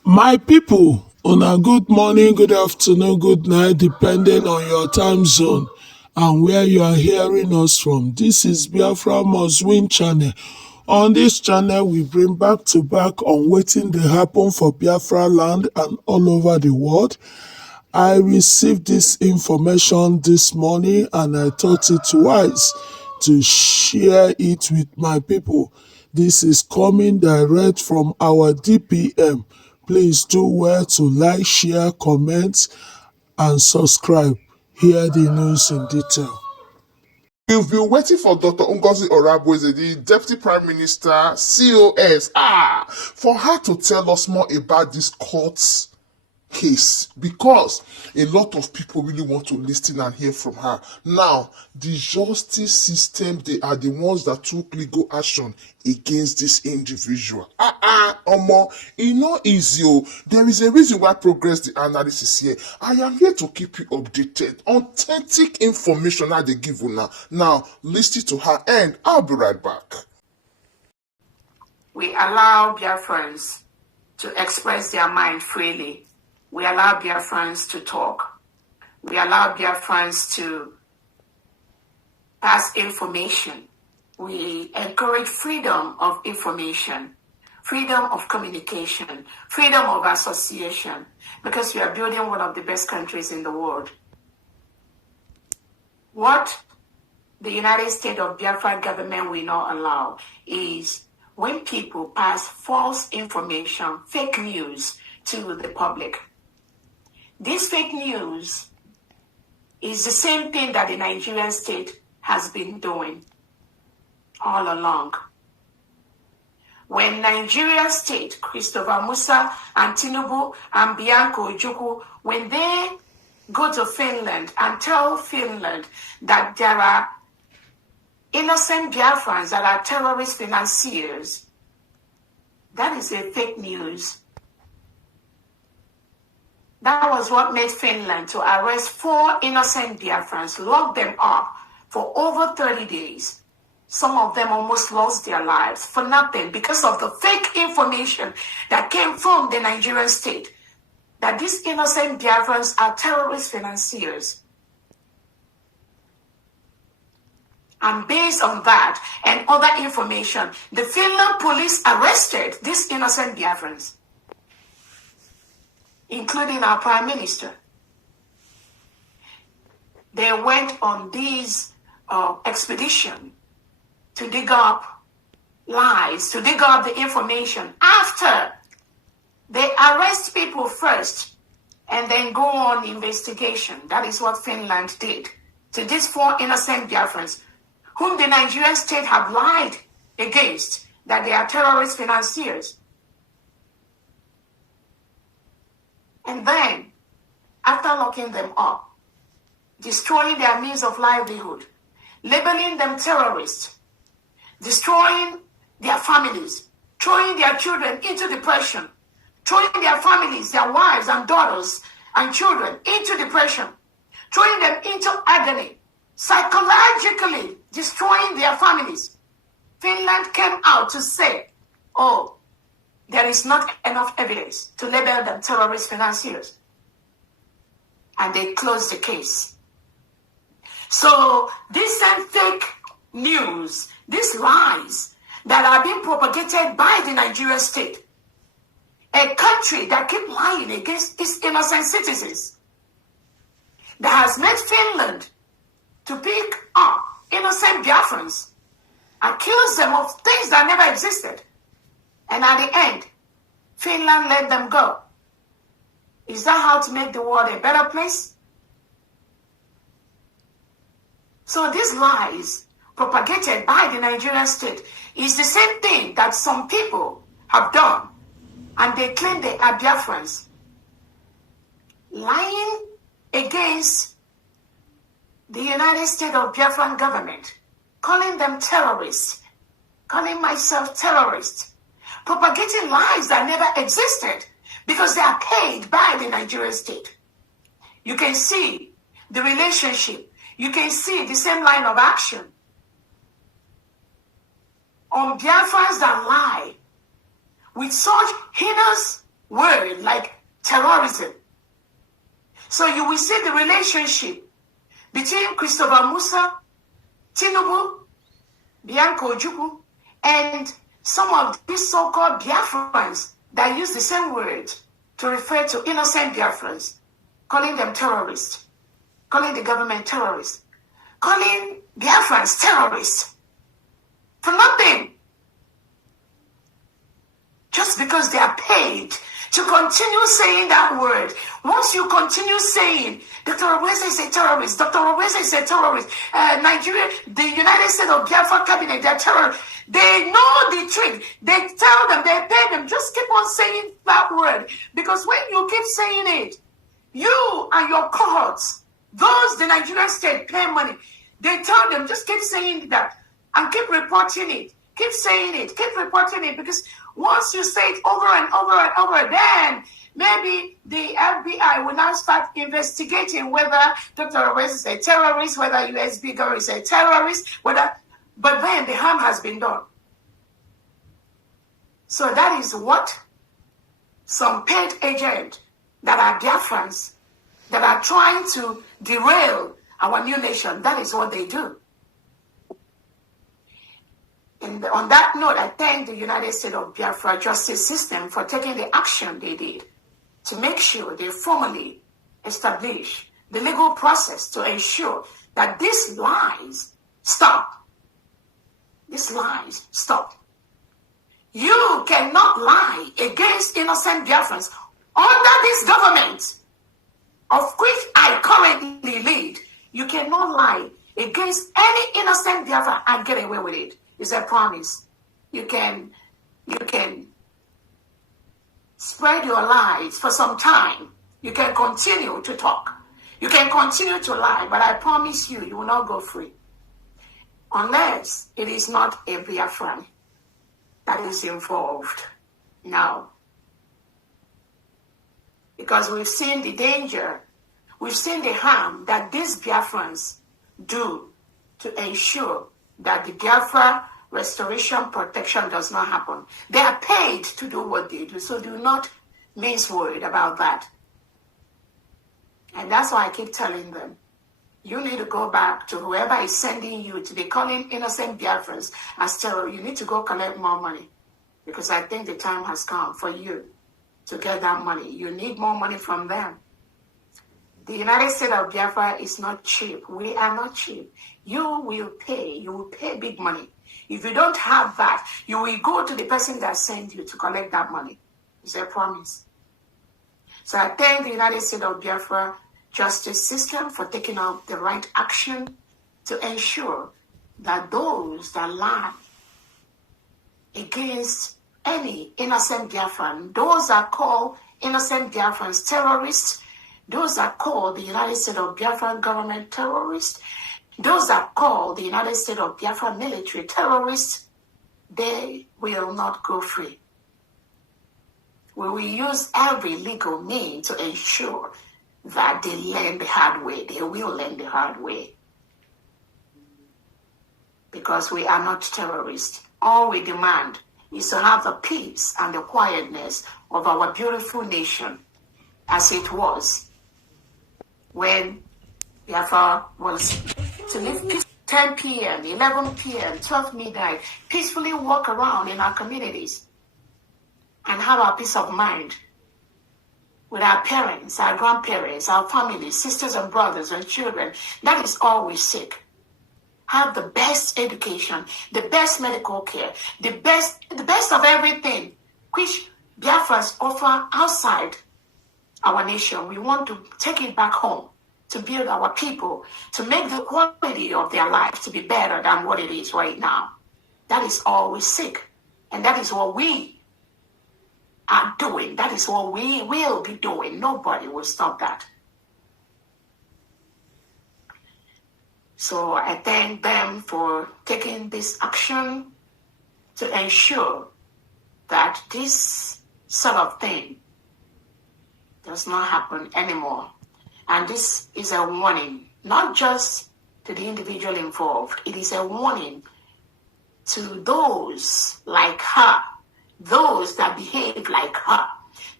My people, una good morning, good afternoon, good night, depending on your time zone and where you are hearing us from. This is Biafra Must Win channel. On this channel, we bring back to back on wetin dey happen for Biafra land and all over the world. I received this information this morning and I thought it wise to share it with my people. This is coming direct from our DPM. Please do well to like, share, comment, and subscribe. Hear the news in detail. We've been waiting for Dr. Ngozi Orabueze, the Deputy Prime Minister, COS, for her to tell us more about this court case, because a lot of people really want to listen and hear from her. Now, the justice system, they are the ones that took legal action against this individual. Omo, e no easy. There is a reason why progress the analysis here. I am here to keep you updated. Authentic information that they give you now. Now, listen to her and I'll be right back. We allow Biafrans to express their mind freely. We allow Biafrans to talk. We allow Biafrans to pass information. We encourage freedom of information, freedom of communication, freedom of association, because we are building one of the best countries in the world. What the United States of Biafra government will not allow is when people pass false information, fake news to the public. This fake news is the same thing that the Nigerian state has been doing all along. When Nigeria state, Christopher Musa and Tinubu and Bianco Ojukwu, when they go to Finland and tell Finland that there are innocent Biafrans that are terrorist financiers, that is a fake news. That was what made Finland to arrest 4 innocent Biafrans, lock them up for over 30 days. Some of them almost lost their lives for nothing because of the fake information that came from the Nigerian state, that these innocent Biafrans are terrorist financiers. And based on that and other information, the Finland police arrested these innocent Biafrans, including our Prime Minister. They went on this expedition to dig up lies, to dig up the information after they arrest people first and then go on investigation. That is what Finland did to these 4 innocent Biafrans, whom the Nigerian state have lied against, that they are terrorist financiers. And then, after locking them up, destroying their means of livelihood, labeling them terrorists, destroying their families, throwing their children into depression, throwing their families, their wives and daughters and children into depression, throwing them into agony, psychologically destroying their families. Finland came out to say, oh, there is not enough evidence to label them terrorist financiers. And they closed the case. So this same fake news, these lies that are being propagated by the Nigerian state, a country that keeps lying against its innocent citizens, that has made Finland to pick up innocent Biafrans, accuse them of things that never existed, and at the end, Finland let them go. Is that how to make the world a better place? So these lies propagated by the Nigerian state is the same thing that some people have done, and they claim they are Biafrans, lying against the United States of Biafran government, calling them terrorists, calling myself terrorist, propagating lies that never existed because they are paid by the Nigerian state. You can see the relationship. You can see the same line of action on Biafrans that lie with such heinous word like terrorism. So you will see the relationship between Christopher Musa, Tinubu, Bianco Ojukwu, and some of these so-called Biafrans that use the same word to refer to innocent Biafrans, calling them terrorists, calling the government terrorists, calling Biafrans terrorists for nothing. Just because they are paid to continue saying that word. Once you continue saying, Dr. Orabueze is a terrorist, Dr. Orabueze is a terrorist, Nigeria, the United States of Biafra cabinet, they're terrorists. They know the trick. They tell them, they pay them, just keep on saying that word. Because when you keep saying it, you and your cohorts, those the Nigerian state pay money, they tell them, just keep saying that and keep reporting it. Keep saying it, keep reporting it, because once you say it over and over and over, then maybe the FBI will now start investigating whether Dr. Orabueze is a terrorist, whether USB girl is a terrorist, but then the harm has been done. So that is what some paid agents that are Biafrans, that are trying to derail our new nation, that is what they do. And on that note, I thank the United States of Biafra justice system for taking the action they did to make sure they formally establish the legal process to ensure that these lies stop. These lies stop. You cannot lie against innocent Biafrans under this government, of which I currently lead. You cannot lie against any innocent Biafran and get away with it. It's a promise. You can spread your lies for some time. You can continue to talk. You can continue to lie, but I promise you, you will not go free. Unless it is not a Biafran that is involved now. Because we've seen the danger, we've seen the harm that these Biafrans do to ensure that the Biafra restoration protection does not happen. They are paid to do what they do, so do not mince word about that. And that's why I keep telling them, you need to go back to whoever is sending you to be calling innocent Biafrans as terrorists. You need to go collect more money, because I think the time has come for you to get that money. You need more money from them. The United States of Biafra is not cheap. We are not cheap. You will pay big money. If you don't have that, you will go to the person that sent you to collect that money. It's a promise. So I thank the United States of Biafra justice system for taking out the right action to ensure that those that lie against any innocent Biafran, those that call innocent Biafrans terrorists, those that call the United States of Biafra government terrorists, those that call the United States of Biafra military terrorists, they will not go free. We will use every legal means to ensure that they learn the hard way. They will learn the hard way. Because we are not terrorists. All we demand is to have the peace and the quietness of our beautiful nation as it was when Biafra was to live peacefully. 10 p.m., 11 p.m., 12 midnight, peacefully walk around in our communities and have our peace of mind with our parents, our grandparents, our families, sisters and brothers and children. That is all we seek. Have the best education, the best medical care, the best of everything, which Biafras offer outside our nation. We want to take it back home, to build our people, to make the quality of their life to be better than what it is right now. That is all we seek. And that is what we are doing. That is what we will be doing. Nobody will stop that. So I thank them for taking this action to ensure that this sort of thing does not happen anymore. And this is a warning, not just to the individual involved. It is a warning to those like her, those that behave like her,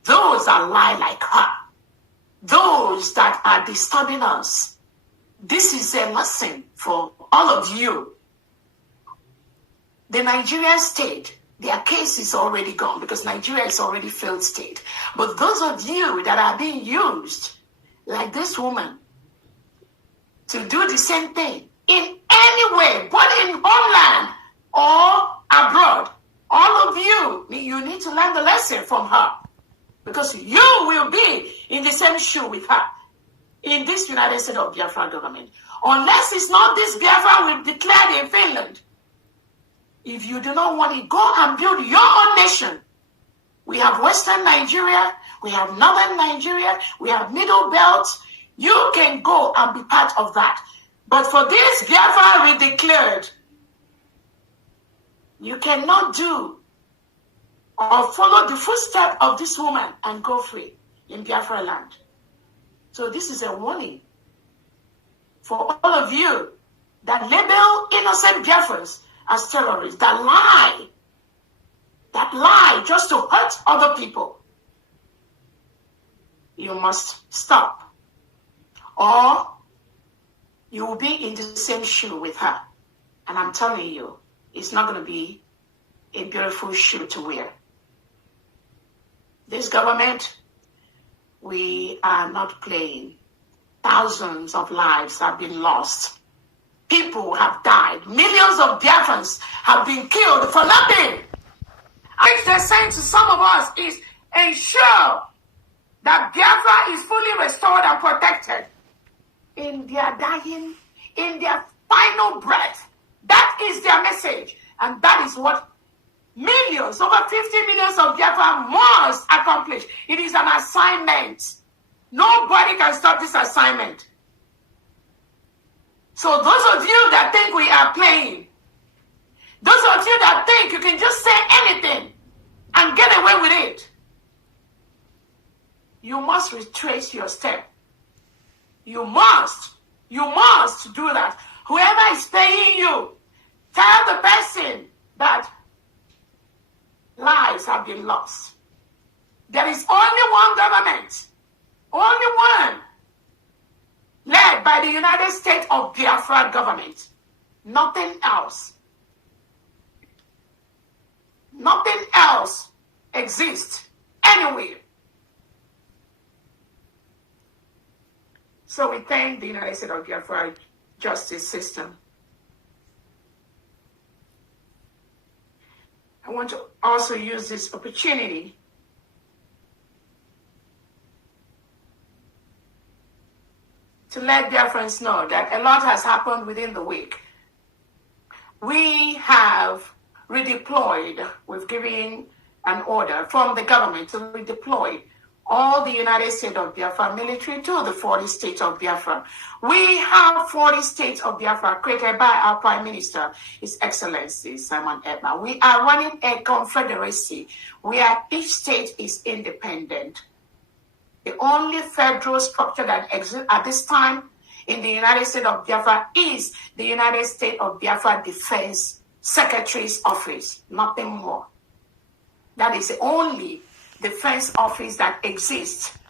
those that lie like her, those that are disturbing us. This is a lesson for all of you. The Nigerian state, their case is already gone because Nigeria is already failed state. But those of you that are being used, like this woman, to do the same thing in any way, both in homeland or abroad, all of you need to learn the lesson from her, because you will be in the same shoe with her in this United States of Biafra government. Unless it's not this Biafra we've declared in Finland. If you do not want it, go and build your own nation. We have Western Nigeria, we have Northern Nigeria, we have Middle Belt. You can go and be part of that. But for this Biafra we declared, you cannot do or follow the footsteps of this woman and go free in Biafra land. So this is a warning for all of you that label innocent Biafrans as terrorists, that lie just to hurt other people. You must stop, or you will be in the same shoe with her. And I'm telling you, it's not going to be a beautiful shoe to wear. This government, we are not playing. Thousands of lives have been lost. People have died. Millions of Biafrans have been killed for nothing. What they're saying to some of us is ensure that Biafra is fully restored and protected in their dying, in their final breath. That is their message. And that is what millions, over 50 millions of Biafra must accomplish. It is an assignment. Nobody can stop this assignment. So those of you that think we are playing, those of you that think you can just say anything and get away with it, you must retrace your step. You must do that. Whoever is paying you, tell the person that lives have been lost. There is only one government, only one, led by the United States of Biafra government. Nothing else. Nothing else exists anywhere. So we thank the United States of Biafra justice system. I want to also use this opportunity to let Biafrans know that a lot has happened within the week. We have redeployed, we've given an order from the government to redeploy all the United States of Biafra military to the 40 states of Biafra. We have 40 states of Biafra created by our Prime Minister, His Excellency Simon Ekpa. We are running a confederacy where each state is independent. The only federal structure that exists at this time in the United States of Biafra is the United States of Biafra Defense Secretary's Office, nothing more. That is the only defense office that exists